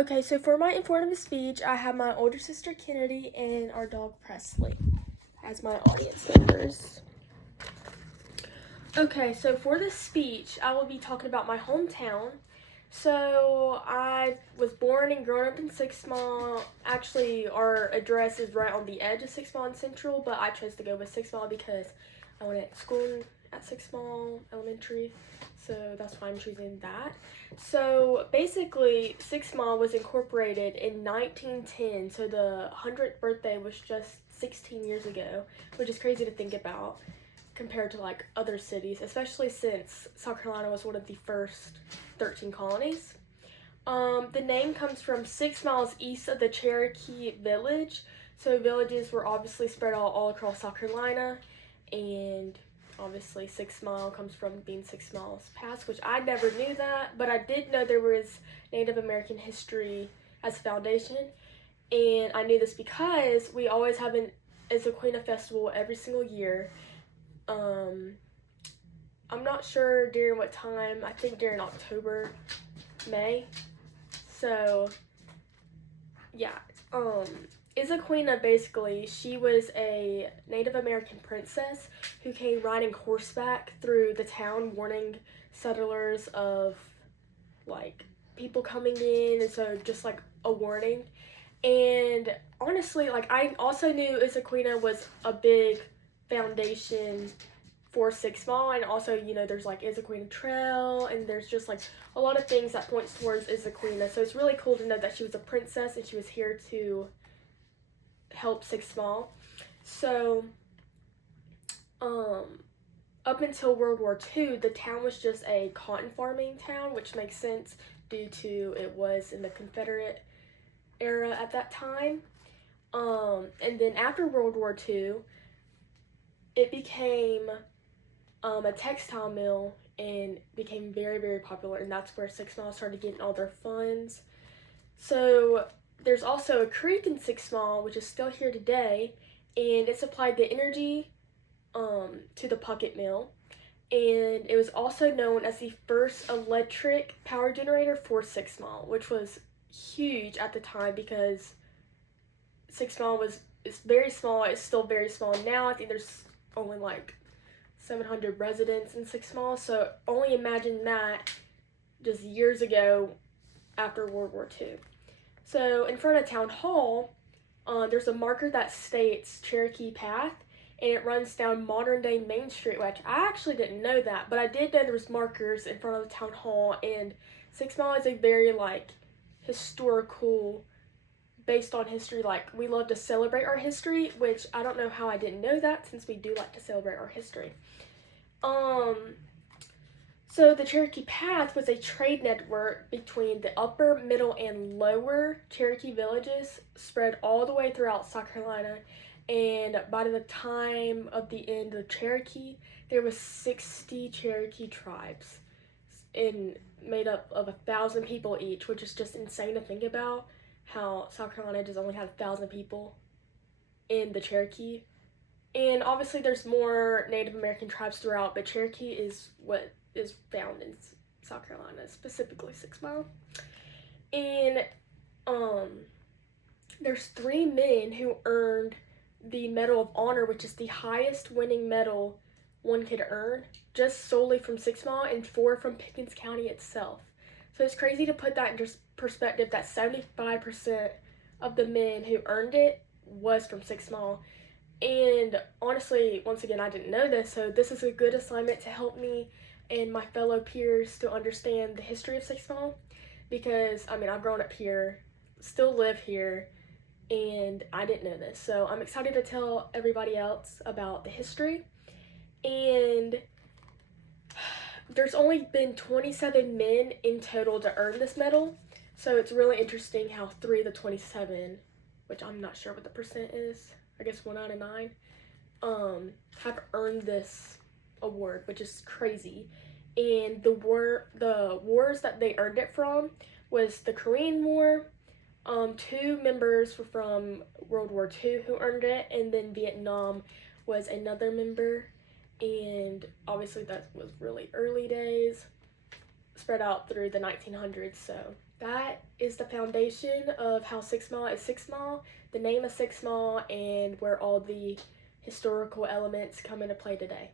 Okay, so for my informative speech, I have my older sister Kennedy and our dog Presley as my audience members. Okay, so for this speech, I will be talking about my hometown. So I was born and grown up in 6 Mile. Actually, our address is right on the edge of 6 Mile and Central, but I chose to go with 6 Mile because I went to school at 6 Mile Elementary. So that's why I'm choosing that. So basically, 6 Mile was incorporated in 1910. So the 100th birthday was just 16 years ago, which is crazy to think about compared to like other cities, especially since South Carolina was one of the first 13 colonies. The name comes from 6 miles east of the Cherokee Village. So villages were obviously spread all across South Carolina, and obviously 6 Mile comes from being 6 miles past, which I never knew that, but I did know there was Native American history as a foundation, and I knew this because we always have an Issaquena festival every single year. I'm not sure during what time. I think during October, May. So, yeah. Issaquena, basically, she was a Native American princess who came riding horseback through the town, warning settlers of, like, people coming in, and so just, like, a warning. And honestly, like, I also knew Issaquena was a big foundation for 6 Mile, and also, you know, there's like Issaquena Trail, and there's just like a lot of things that points towards Issaquena. So it's really cool to know that she was a princess and she was here to help 6 Mile. So, up until World War II, the town was just a cotton farming town, which makes sense due to it was in the Confederate era at that time. And then after World War II, it became a textile mill and became very, very popular, and that's where 6 Mile started getting all their funds. So there's also a creek in 6 Mile, which is still here today, and it supplied the energy to the Puckett Mill, and it was also known as the first electric power generator for 6 Mile, which was huge at the time because 6 Mile is very small. It's still very small now. I think there's only like 700 residents in 6 Mile, so only imagine that just years ago after World War II. So in front of Town Hall, there's a marker that states Cherokee Path, and it runs down modern-day Main Street, which I actually didn't know that, but I did know there was markers in front of the Town Hall, and 6 Mile is a very, like, historical, based on history. Like, we love to celebrate our history, which I don't know how I didn't know that, since we do like to celebrate our history. So the Cherokee Path was a trade network between the upper, middle, and lower Cherokee villages spread all the way throughout South Carolina, and by the time of the end of Cherokee, there was 60 Cherokee tribes and made up of 1,000 people each, which is just insane to think about, how South Carolina just only had 1,000 people in the Cherokee. And obviously there's more Native American tribes throughout, but Cherokee is what is found in South Carolina, specifically 6 Mile. And there's 3 men who earned the Medal of Honor, which is the highest winning medal one could earn, just solely from 6 Mile, and 4 from Pickens County itself. So it's crazy to put that in perspective, that 75% of the men who earned it was from 6 Mile. And honestly, once again, I didn't know this, so this is a good assignment to help me and my fellow peers to understand the history of 6 Mile, because, I mean, I've grown up here, still live here, and I didn't know this. So I'm excited to tell everybody else about the history. And there's only been 27 men in total to earn this medal, so it's really interesting how 3 of the 27, which I'm not sure what the percent is, I guess 1 out of 9, have earned this award, which is crazy. And the wars that they earned it from was the Korean War. 2 members were from World War II who earned it, and then Vietnam was another member. And obviously that was really early days, spread out through the 1900s. So that is the foundation of how 6 Mile is 6 Mile, the name of 6 Mile, and where all the historical elements come into play today.